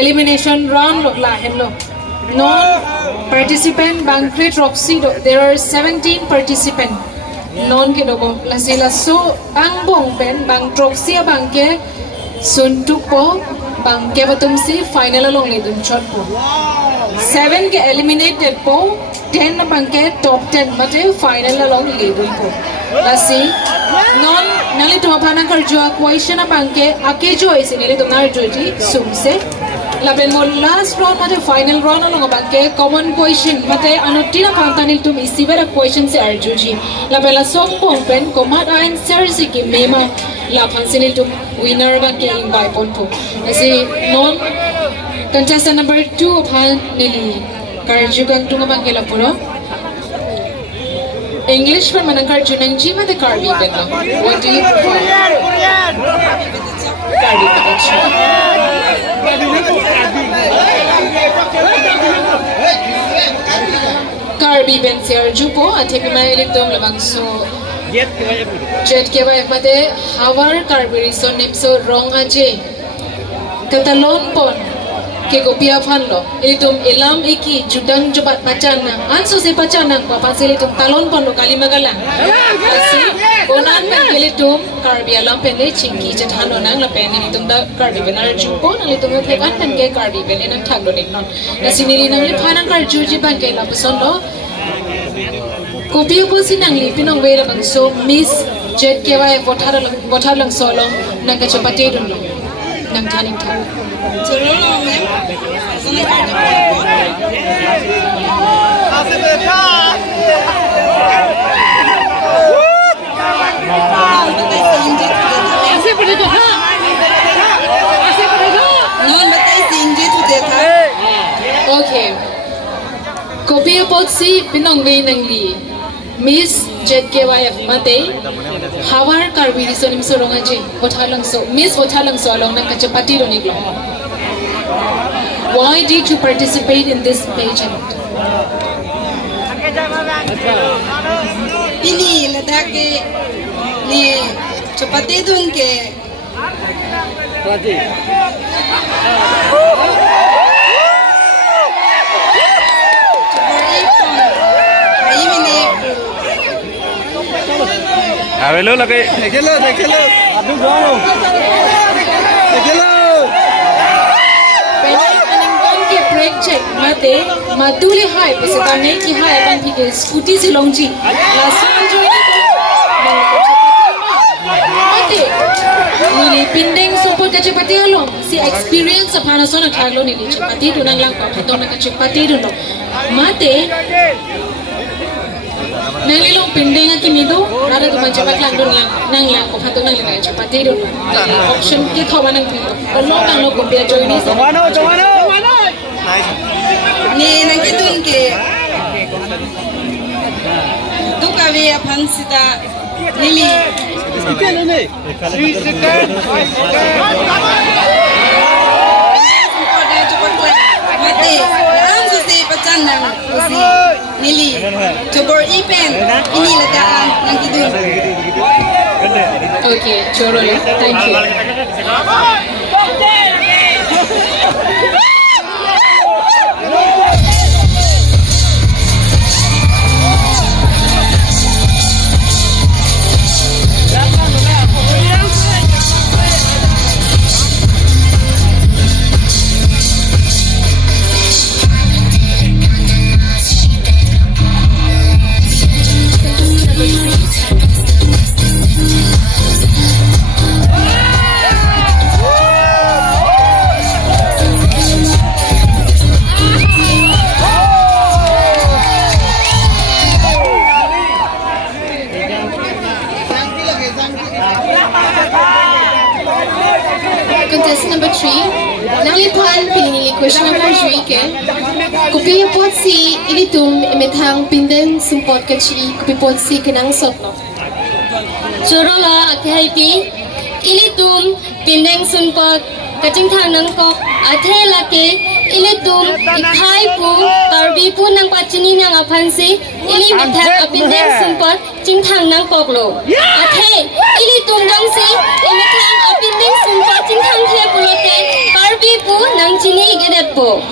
elimination round la hello non-participant Bangkret Roxy there are 17 participants non ke dogo la sila so bang bong pen bang Roxy bang ke sun tu po bang ke batum si final along ni dun shot po 7 ke eliminated po 10 bang ke top 10 mate final along ni dun po la si non nali to phana kar jo question bang ke ake jo ise nili to nar jo ji sum se laben mo last round mate final round along bang ke common question mate anotina phantanil tum isibera question se arjuji labela song pong pen komat answer si ki mema la phansinil tum winner bang ke invite pon po asi non contestant number 2 phan nili karju kang tunga bang ke la puro English में मन कर जुनंग जी में कार्बी बनना what do you prefer Karbi बनना कार्बी बन से अर्जु को अथे भी मैं एक दम लबंग सो jet के बाद मते हवर Karbi रिसो निम्सो wrong aje katalon pon ke gopia phan lo ilitum ilam iki judang jobat pacana anso se pacana ko pasilitum talon pon lo kali magalang asi onan kan ilitum karbi alam pele chingki jathano nang la pen ilitum da karbi benar jupo nang ilitum the kan kan ke karbi bele nang thak lo nik non asi nili nang li phanang kar juji ban ke la pason lo kopia po sinang li pinong we la bang so miss jet ke wa bothar lang so long nang ka chapate dun lo nang thaning thak Okay. Kopi pot si pinong be nangli. Miss Jet KYF mate. Hawar karbi di sonim sorong aje. Bothalang so. Miss bothalang so along nang kachapati ro niglo. Why did you participate in this pageant? Ini letak ke ni chapati dun ke. Hello lagi. Hello. Aduh dong. Hello. Break check mate matuli hai pesata nei ki hai ban thi ke scooty si longji la sun jo ni mate ni pindeng support ka chapati along si experience apana sona thaglo ni chapati tu nang lang ka to na ka chapati du no mate nalilong pindeng ki nido nara tu man chapat lang dun lang nang lang ko phato nang lang chapati du option ki thawa nang pi lo kan lo ko pia join ni Jomano. Ni nangkitun ke. Tu kawe aphan sita nili. Mati, ang susi pacan nang susi nili. Jobor ipen ini ledakan nangkitun. Okay, chorole. Thank you. Contestant number 3, nalipan pinili question number 3 ke. Kupi pot si ilitum imithang pinden sumpot kachi kupi pot si kenang sopno. Chorola akhaiti ilitum pindeng sumpot kaching thang nang kok athela ke ilitum ikhai pu tarbi pu nang pachini nang aphansi ili mithang apindeng sumpot ching thang nang koklo athe ilitum dang si imithang apindeng sumpot ching thang the pulote tarbi pu nang chini po.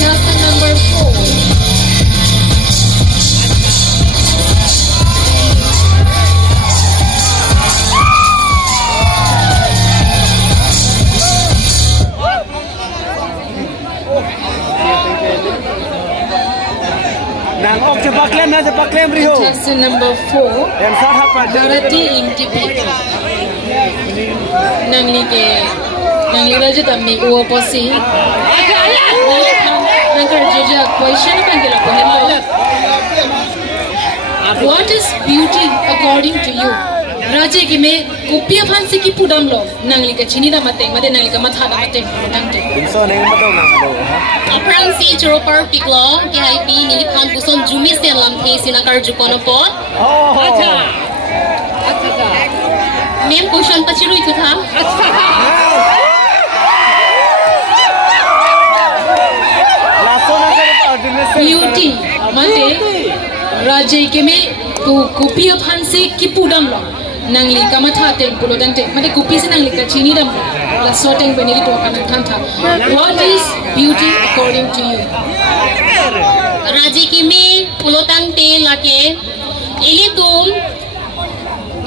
Contestant number 4. Nang ok cepat klaim na cepat klaim riho. Contestant number 4. Yang sah hak pada. Dorothy Intipik. Nang raja tammi uwa posi. Nang kerja question apa yang dilakukan hello. What is beauty according to you? Raja ki me kopiya phansi ki pudam lo. Nang lika chini da mateng, made nang lika matha da mateng. Tangte. Inso nang matong nang lo. Aprang si Choropar Piklo, KIP Niliphan Buson Jumi Selam Thay Sinakar Jukono po. Oh. Ma'am, question pachiru ito tha. Laso na sa ordinance. Beauty mate Raja ki me kopiya phansi ki pudam lo. Nang lika matha teng pulo dante. Mate kopi se nang lika chini dam. La soteng benili to kanang thantha. What is beauty according to you? Raji kimi pulotang te lake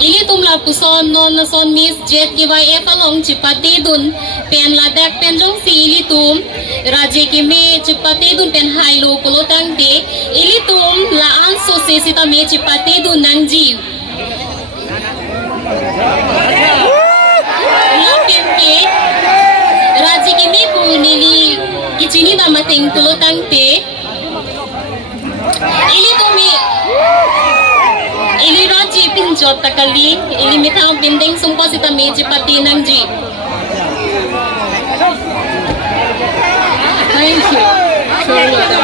ilitum la puson non na son miss jet kiwa e palong chipate dun pen la dak pen jong si ilitum Raji kimi chipate dun pen hailo pulotang te ilitum la an so se sita me chipate dun nang jiv la pen te Raji kimi punili kichini da mateng pulotang te Ili Raji pinjot takali, ili mitang pinding sumpo sita meji pati nang jeep. Thank you. Sure, Madam.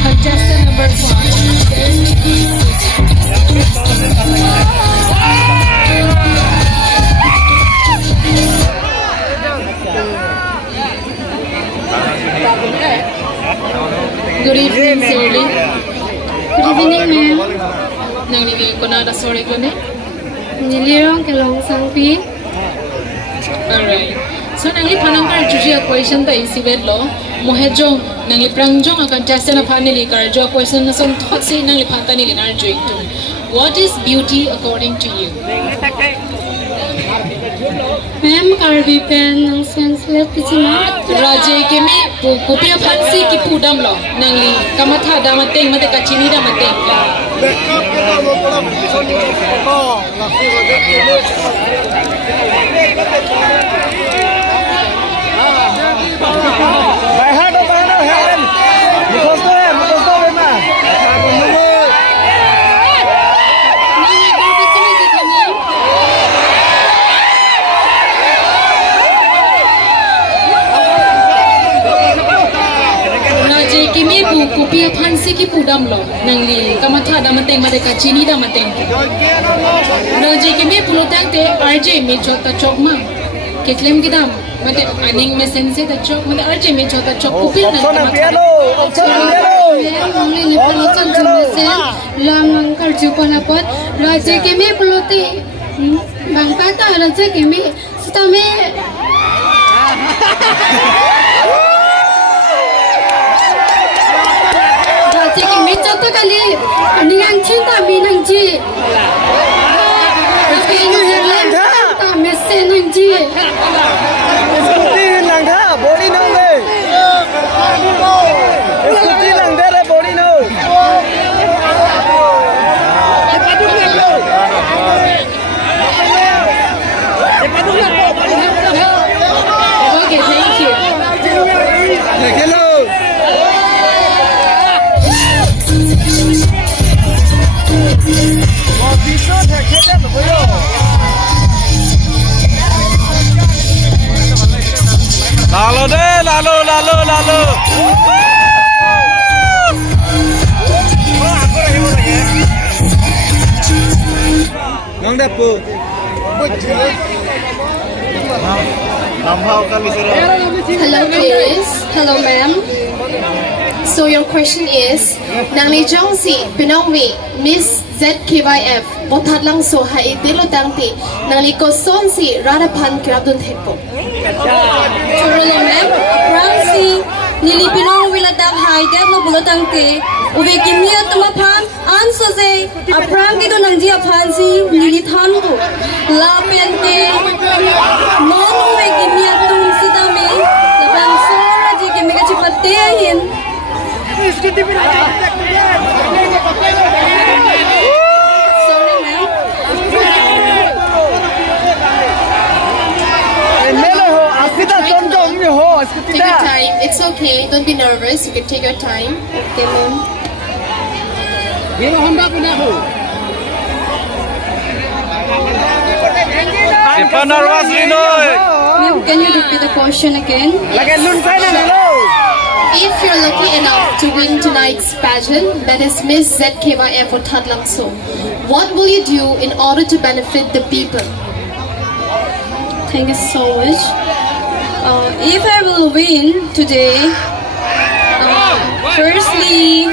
Contestant number 1. Good evening, Shirley. Good evening, ma'am. Nang ligi ko na da sorry ko ne. Nilirong kelong sangpi. Alright. So nang li panang kar juji question ta isi bed lo. Mohejong nang li prangjong ang contestant na panili kar jo question na son thought si nang li panta ni linar joik to. What is beauty according to you? Ma'am, karbi pen ng senseless pichina. Raje ke me kupiya phansi ki pudam lo nang li kamatha damateng mate kachini damateng. Bài hát đâu Helen. Mukos to em ma. Nini karbi pichina di kami. Raje ke me kupiya phansi ki pudam lo nang li kamatha damateng mate kachini damateng. Raje ke me pulotang te RJ me chota chokma. Keklem gidam mate aning me sense ta chok mate RJ me chota chok kupil nang Option ang kamatha. piano. Option ang piano. Ma'am, only ni peloton jumisen. Lamang karju panapot. Raja kami peloti. Bang pata raja kami. Sitame. Raja kami contoh kali. Aningan cinta minang ji. Tapi cinta mesin nang ji. Scooty lang tha, body no le. Scooty lang de le body no. Ngang đẹp bự. Làm hao kami sila. Hello, Clarice. Hello, ma'am. So your question is, nang ni Jongsi Pinongwi Miss ZKYF botat lang so hai dilo tangti nang ni ko sonsi Radhapan Krabdun Thekpo. Chorolo ma'am, Ramsi, nili pinong wiladab haidep no bulotang te, ube kimia tumaphan, anso se, aprang dito nang dia phansi, nili thango, la pente, non ube kimia tum sidame, labang sora ji kimika chipatte ahin. Sorry, ma'am. Mele ho, askita tondong mi ho, Take askita. your time. It's okay. Don't be nervous. You can take your time. Okay, ma'am. Hero Honda punya ho. Siapa nervous Linoy? Ma'am, can you repeat the question again? Lagi lun saya hello. If you're lucky enough to win tonight's pageant, that is Miss ZKYF for Tatlangso, what will you do in order to benefit the people? Thank you so much. If I will win today, firstly,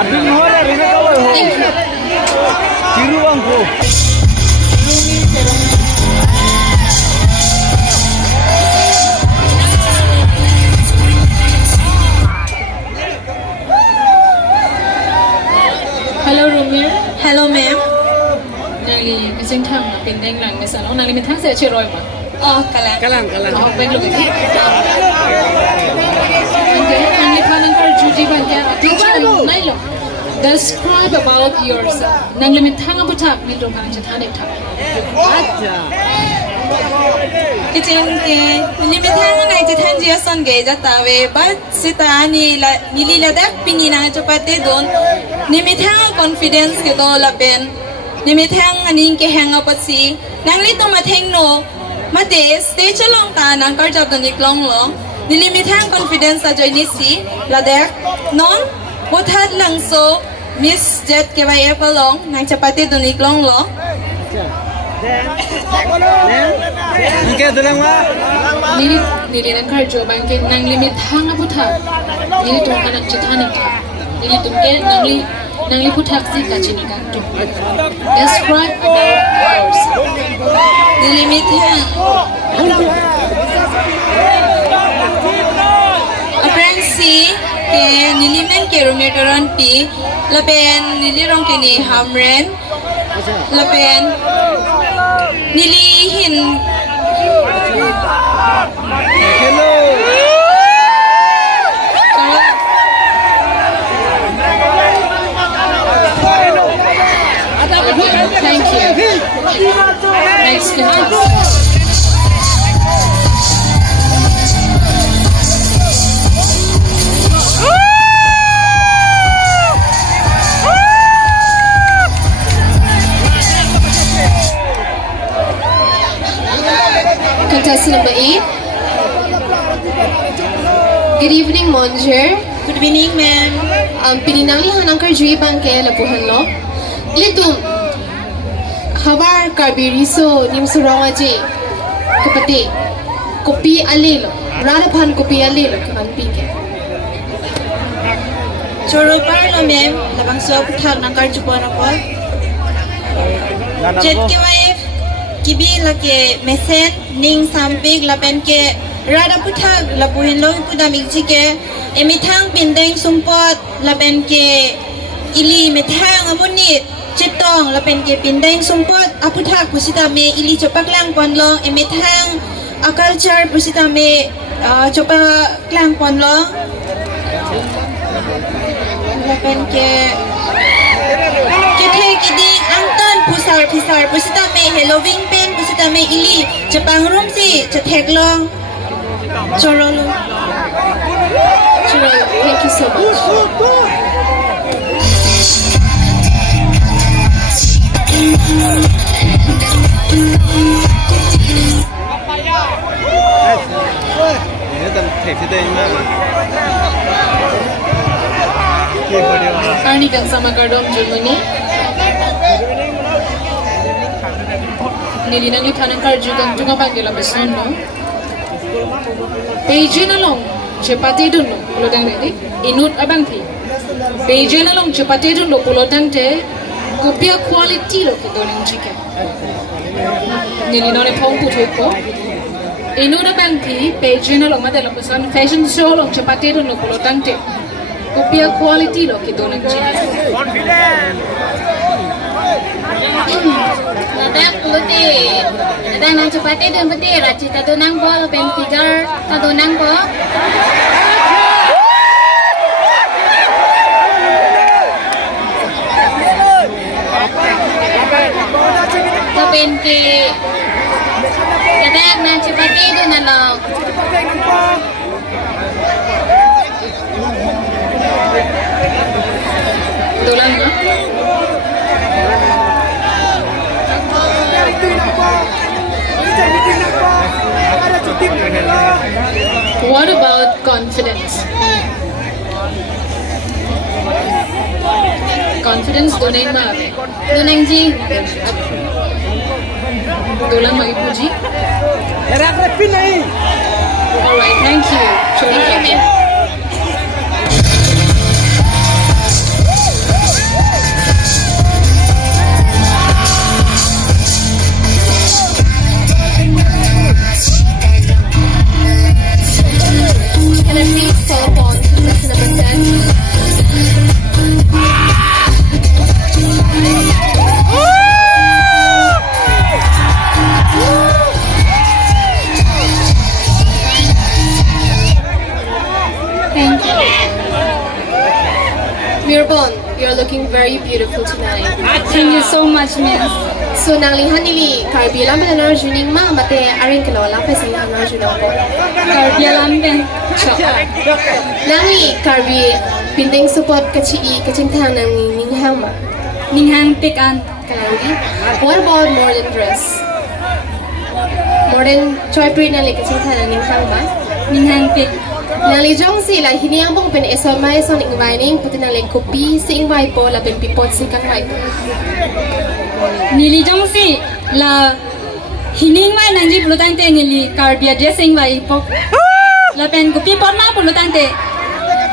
Abing ho ya, rina kawal ho. Thank you. Ciru angku. Hello Rumir hello ma'am. nang li kaching thang pin deng lang ne sa no nang li min thang se che roi ma Oh, kalang. Kalang. oh beng lu ki okay nang li thanang kar juji ban ya teacher nai lo describe about yourself nang li min thang bu thak min dong hang cha than ek thak Kiching ke limitang na itithan dia son ge jata we but sita ni lila dak pingi na chapate don limitang confidence ke do lapen limitang aning ke hang up si nang lito matheng no mate stage long ta nang kar jab don iklong lo ni limitang confidence a join ni si la dak non bothat lang so Miss Jet ke ba long nang chapate don iklong lo Angke dalang wa. nili nan kar jo ban ke nang li min thang bu thak nili dong kanak cha than ek thak nili tum ke nang li bu thak si ka chini ka tu describe about yourself Nilimitang. Aprensi ke nilimen ke rumetoran pi lapen nilirong ke ni hamren lapen nilihin Hello. thank you next question Contestant number 8. Good evening, Monjer. good evening ma'am. Pininang lihan ang karjui bangke lapuhan lo. Litum. Habar karbiriso nimsurong aji. Kapati. Kopi alilo. Radhapan kopi alilo. Kaman pike. Choro parlo ma'am labang so puthak nang kar jupo na po. Jet ke wife kibi lake mesen ning sampik lapen ke rada puthak lapuhin lo pudamik jike emithang pindeng sumpot lapen ke ili methang amunit chitong lapen ke pindeng sumpot aputhak pusita me ili chopaklang ponlo emithang aculture pusita me chopaklang ponlo lapen ke Kithe kiding angton pusar pusita me Halloween pen pusita me ili Japang room si chathek long chorolo General, thank you so much. Ini tầm thể phía tây mà. Kia vừa điều. Karni kang sama Kardom Germany. Nili nang ithanang karju kang tunga bangila beson no. Page na long chepati dun no pulotang ni inut abang thi. Page na long chepati dun no pulotang te kopia quality lo ke doning chicken. Nili no ne phong puthoi ko. Inut abang thi page na long madala beson fashion show long chepati dun no pulotang te. Kopia quality lo ke doning chicken. Dadak puluti. Dadak nang cepati dan peti raci tatu nang po pen figure tatu nang po. Pen ki dadak nang cepati dan nalong. Dolan na. What about confidence? Confidence donain ma ave. Dunang ji. Dolan ma ipuji. Rap pin nahi. All right, thank you. Thank you. Can I please call on contestant number 10? Thank you. Mirbon, you're looking very beautiful tonight. Thank you so much, miss. So nang lihan nili karbi lam benar juning ma mate aring kelo lam pe sing hanar junang ko. Karbi alam ben. Nang li karbi pindeng support kachi kaching thang nang ning hang ma. Ninghang pick an. Kalangi. What about modern dress? Modern choy pre nang li kaching thang nang ning hang ma. Ninghang pick. Nang li jong si la hiniang bong pen esol mai son ingwai ning puti nang li kopi si ingwai po la pen pipot si kang mai po. Nili jong si la hining mai nang ji pulutang te nili karbi addressing vai pok. La pen kopi pot ma pulutang te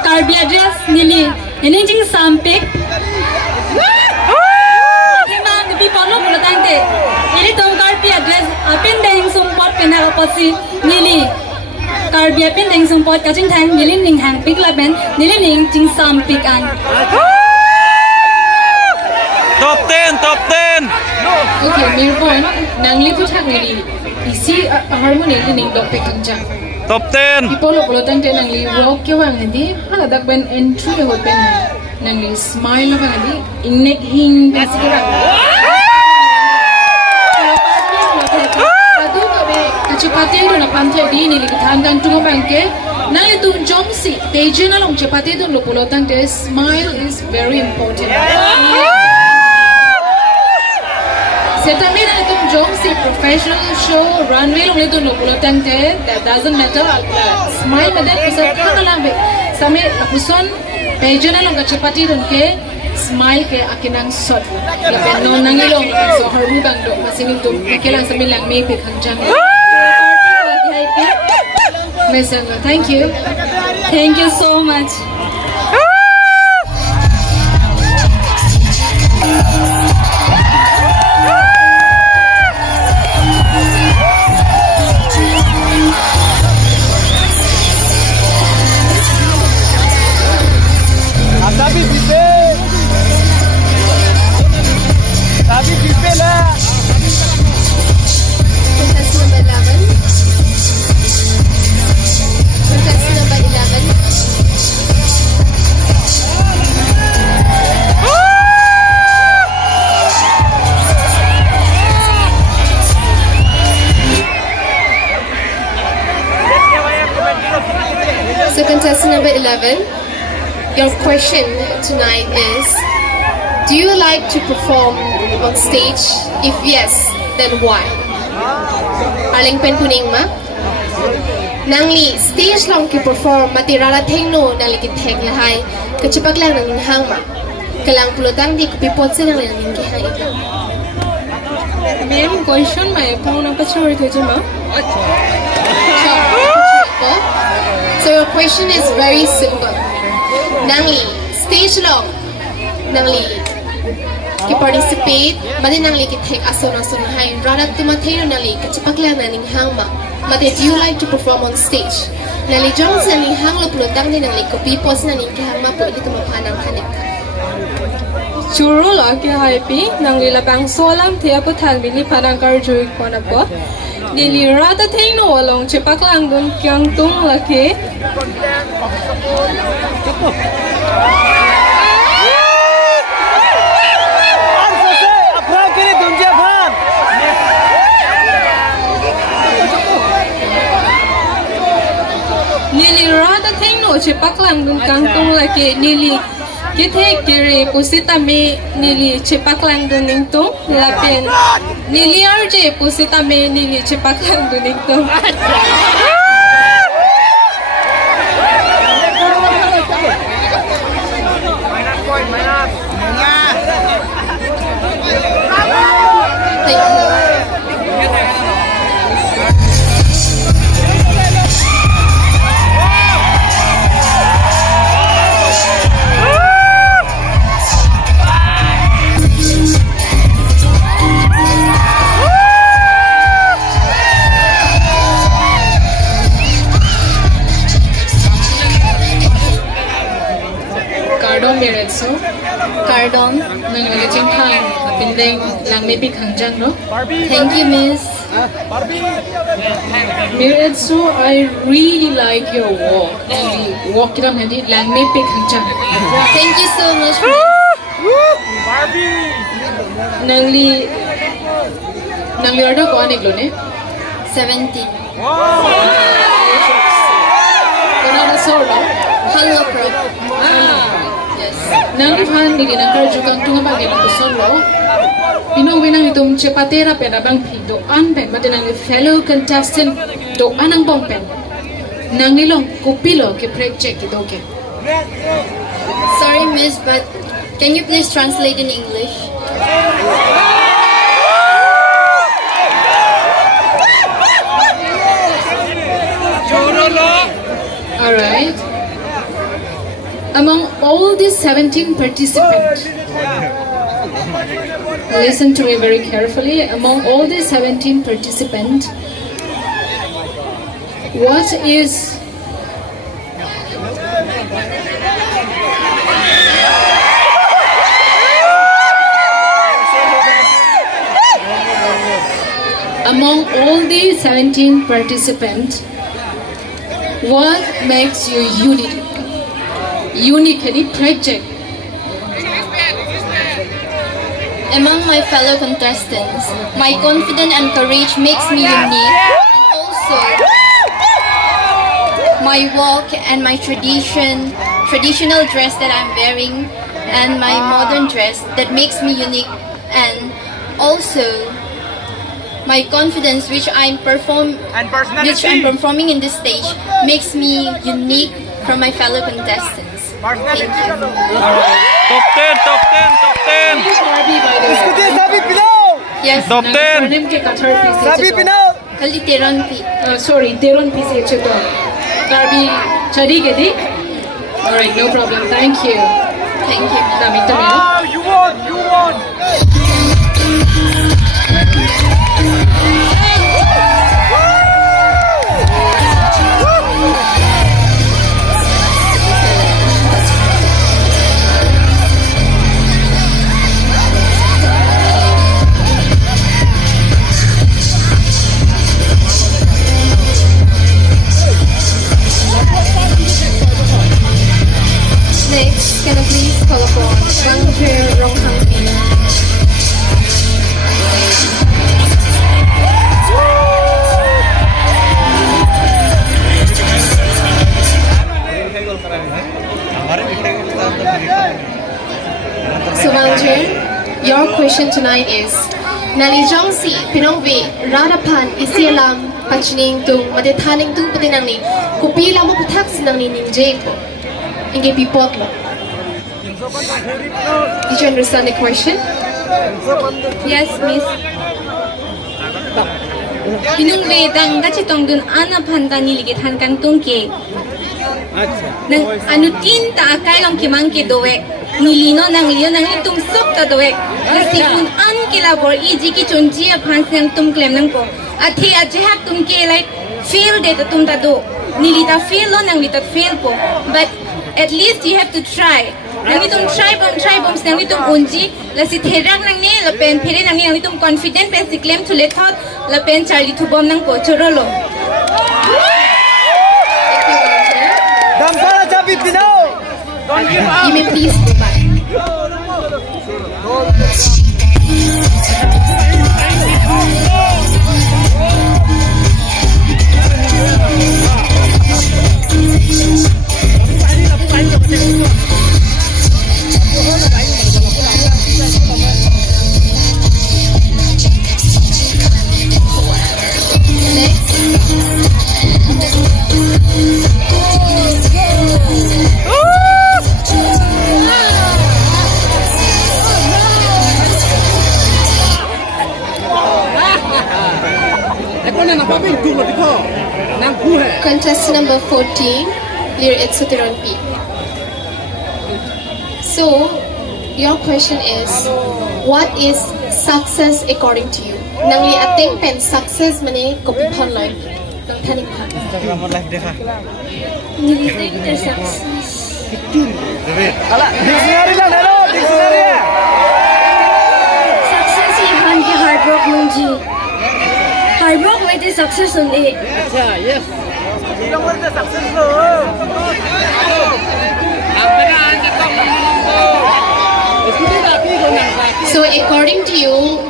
karbi address nili hining jing sampik. Ima kopi pot no pulutang te nili tom karbi address apin deng sum pot pena posi nili karbi apin deng sum pot kaching thang nili ning hang pik la pen nili ning jing sampik an. Top 10, top 10. Okay, Mirbon, nang li puthak nili. Isi harmony li ning dok pe kanjang. Top 10. Ipolo polotan te nang li rock ke wang hindi haladak ben entry ho pen nang li smile wang hindi innek hing basikira. Adu ka be chapati do na panthe di ni li than kan tu bangke nang li tu jomsi teje na long chapati do lo polotan te smile is very important. Setami na itong jom si professional show runway long ito no pulutan te that doesn't matter smile na din kasi kaka lang be sami apuson pejo na long kachapati dun ke smile ke akinang sot laban no nangilong so harubang do kasi nito nakilang sa milang may pikhang Mesanga, thank you. Thank you so much. Tapi pipe lah. Contestant number 11. Contestant number 11. So contestant number 11, your question tonight is, do you like to perform on stage? If yes, then why? Aling pen puning ma? Nangli stage long ki perform matirara thengno nangli ki theng lahai kecepak lang nangin hang ma. Kalang pulutang di kupipot sa nangli nangin ki hang ita. Ma'am, question mai phone number chori theje ma. So your question is very simple. Nangli stage long nangli ki participate made nangli ki thek ason hai rarat tuma theino nangli kecepak lang nangin hang ma. But if you like to perform on stage, nali jong sa nang hang lo pulutang ni nali ko people sa nang hang ma po ito mapanang kanek ka. Churo la ke happy nang lila bang solam thea po thang ni panang kar joi ko na po. Nili rata thing no along chepak lang dun kyang tung la ke. Nili rata thing no chepak lang dun kang tung la ke nili kithe kiri pusita me nili chepak lang dun ning tung lapin nili arje pusita me nili chepak lang dun ning tung. Thank you. Cardon, nangalating hang, pindeng lang may bighang no? Thank you, Miss. Miretsu, I really like your walk. And walk it up and lang may bighang Thank you so much, Miss. Nangli order ko anig lo ne? 70. Kuna na solo? Hello, Pro. Nangli fan nili nangkarju kang tunga bagi ng solo. Pinuwi nang itong chepatera pera bang pido anpen mati nang fellow contestant do anang bongpen. Nangli long kupilo ke project ito ke. Sorry, Miss, but can you please translate in English? Alright. Among all these 17 participants, listen to me very carefully. Among all these 17 participants, what is among all these 17 participants, what makes you unique? Uniquely project. Among my fellow contestants, my confidence and courage makes me unique. And also, my walk and my traditional dress that I'm wearing, and my modern dress that makes me unique. And also, my confidence, which I'm performing in this stage, makes me unique from my fellow contestants. Thank you. Top 10, top 10, top 10. Barbie, by the way. Diskuti sabi Pinaw. Yes. Top 10. Name ke Qatar piece. Sabi Pinaw. Kaliteron pi. Sorry, Teron piece ito. Barbie, chari ke di? Alright, no problem. Thank you. Thank you. Daming tamil. Ah, you won, you won. Next, can I please call upon Bang Chair Rong Hang Pina? question tonight is Nali Jongsi Pinongvi Radapan Isialam Pachining Tung Madetaning Tung Patinangni Kupila Maputak Sinangni Ninjeko Inge Pipotlo. Did you understand the question? Yes, Miss. Pinong wedang kachitong dun ana pandani ligitan kang tungke. Nang anutin ta akay ang kimangke doek. Nilino nang liyo nang itum sok ta doek. Kasi kun an kilabor iji ki chonji apans nang tum klem nang ko. Ati ajehat tumke like feel de tum ta do. Nilita feel lo nang lita feel po. But at least you have to try. Nang itum try bom nang itum unji la si therak nang ni la pen phere nang ni nang itum confident pen si claim to let out la pen charli thu bom nang ko chorolo. Dampara Japit Dino! You may please go back. Contestant number 14, Lir Etsuteron P. So, your question is, what is success according to you? Nangli ating pen success mane kopi phon loy. Nang thaning phan. Instagram live dekha. Nilitik the success. Ala, dictionary lang, hello, dictionary. Success iban ke hard work nungji. Hard work may the success undi. Acha, yes. Ilang wala na success lo. So, according to you,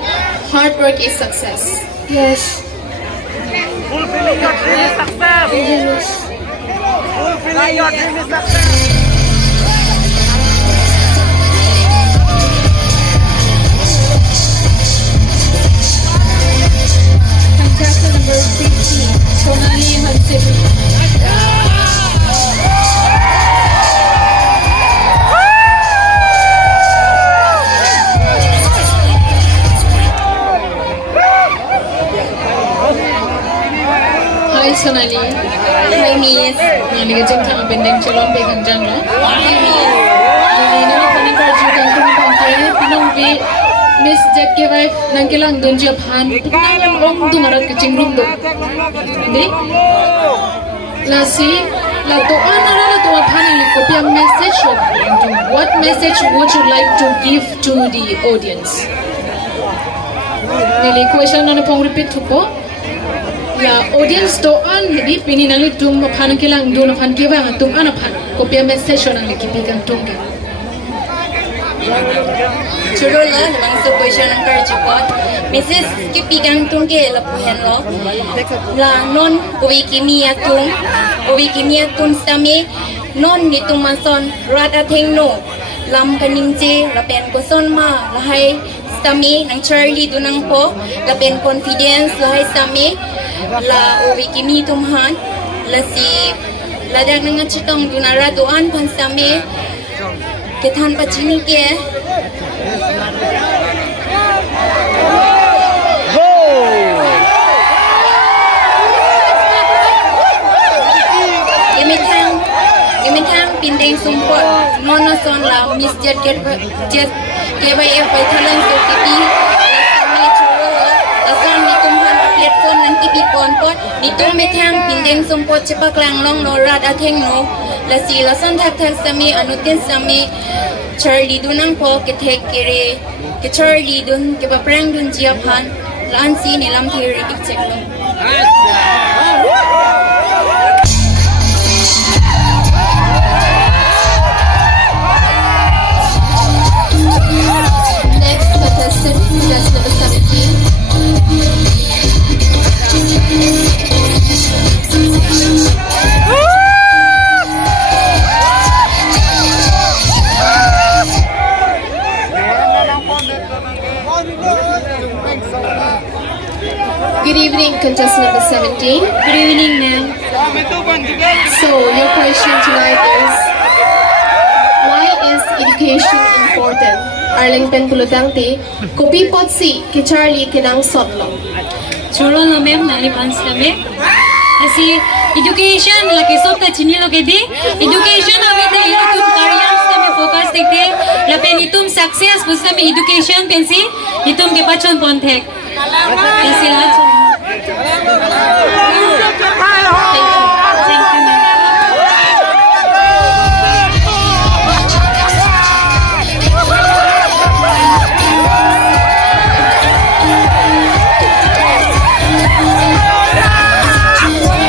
hard work is success. Yes. Fulfilling your dream is success. Yes. Fulfilling your dream is success. Contestant number 15, Sonali Hansebi. Hi Sonali. Hi, Miss. Nali ka jeng thang pendeng chalon pe kan jang lo. Nali na pani kar ju kan tum pante pinong bi Miss Jet ke wife nang kelang dun je phan nang ong du marat ke chingrum do. Ndi? Lasi la to anara la to phan li ko pia message of what message would you like to give to the audience? Nili question na pong repeat po. Ya audience to an hedi pini nali tum phan kelang dun phan ke ba tum an phan ko pia message na li kipi kan tum ke. Churo lo namang sa question ng karjipot. Mrs. Kipigang tungke la puhen lo. La non uwi kimia tung sami non ni tumason rat atheng no. Lam kanimje la pen ko son ma la hai sami nang Charlie dunang po la pen confidence la hai sami la uwi kimi tumhan la si la dag nang chitong dunara doan pan sami ketan pachini ke Gemitang pindeng sumpot monoson la Miss Jet KYF by Thalang so kipi la churo la son ni tumhan apiat kon nang kipi pon pot ni tum metang pindeng sumpot cepak lang long no rat atheng no la si la son thak sami anutin sami Charlie dunang po kethek kere ke Charlie dun ke baprang dun jiaphan lan si nilam theory picture lo Next contestant, contestant number 17. contestant number 17. Good evening, ma'am. So your question tonight is, why is education important? Arlington Pulutangti, kopi potsi ki Charlie kinang sotlo. Choro no ma'am, nalipans kami. Kasi education laki sok ta chini loke di. Education awite itum careers kami focus tekte. Lapen itum success bus kami education pensi itum ke pachon pontek. Kasi acho. Thank you.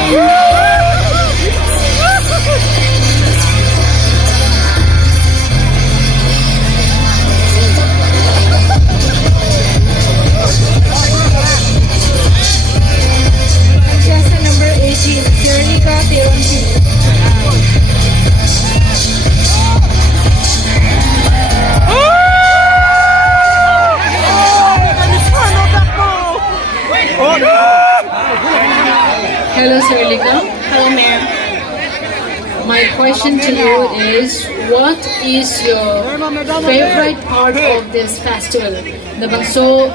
Thank you, ma'am. Contestant number 18, Jernica Tironji. Hello, Sirlika. Hello, ma'am. My question to you is, what is your favorite part of this festival? Dabang so,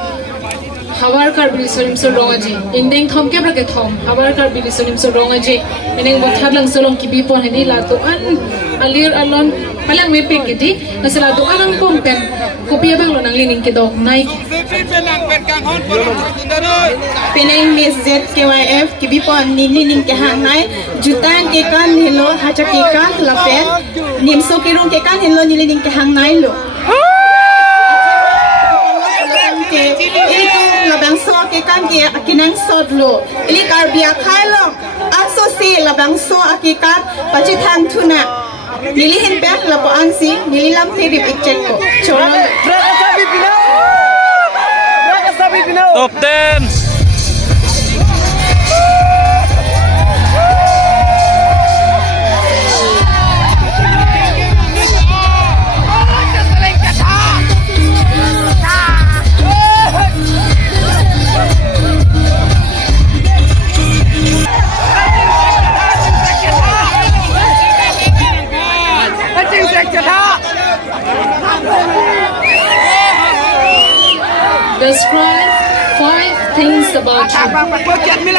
hawar kar bilisonim so rongaji. Indeng thom ke brake thom. Hawar kar bilisonim so rongaji. Indeng bothar lang so long kibi pon hedi la to an alir alon palang me pe kiti. Nasala to anang pompen. Kopi abang lo nang lining ke dog naik. Penang Miss ZKYF kibipon nilining ke hangai jutang ke kan hello hacha ke kan lapen nimso ke rong ke kan hello nilining ke hangai lo ke itu labang so ke kan ke akinang sod lo ili karbia khai lo aso si labang so akikat pachithang thuna nilihin pek lapo ansi nililam tedip ikchek ko cholo Top 10. Describe 5 things about you.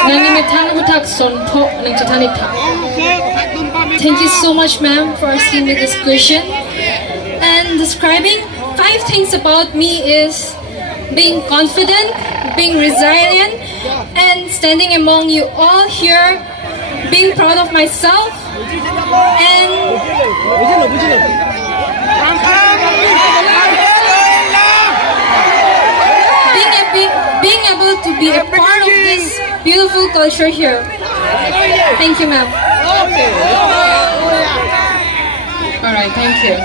Nang imitang utak sonpo nang chitanik ta. Thank you so much, ma'am, for asking me this question. And describing 5 things about me is being confident, being resilient, and standing among you all here, being proud of myself, and being able to be a part of this beautiful culture here. Thank you, ma'am. Alright, thank you.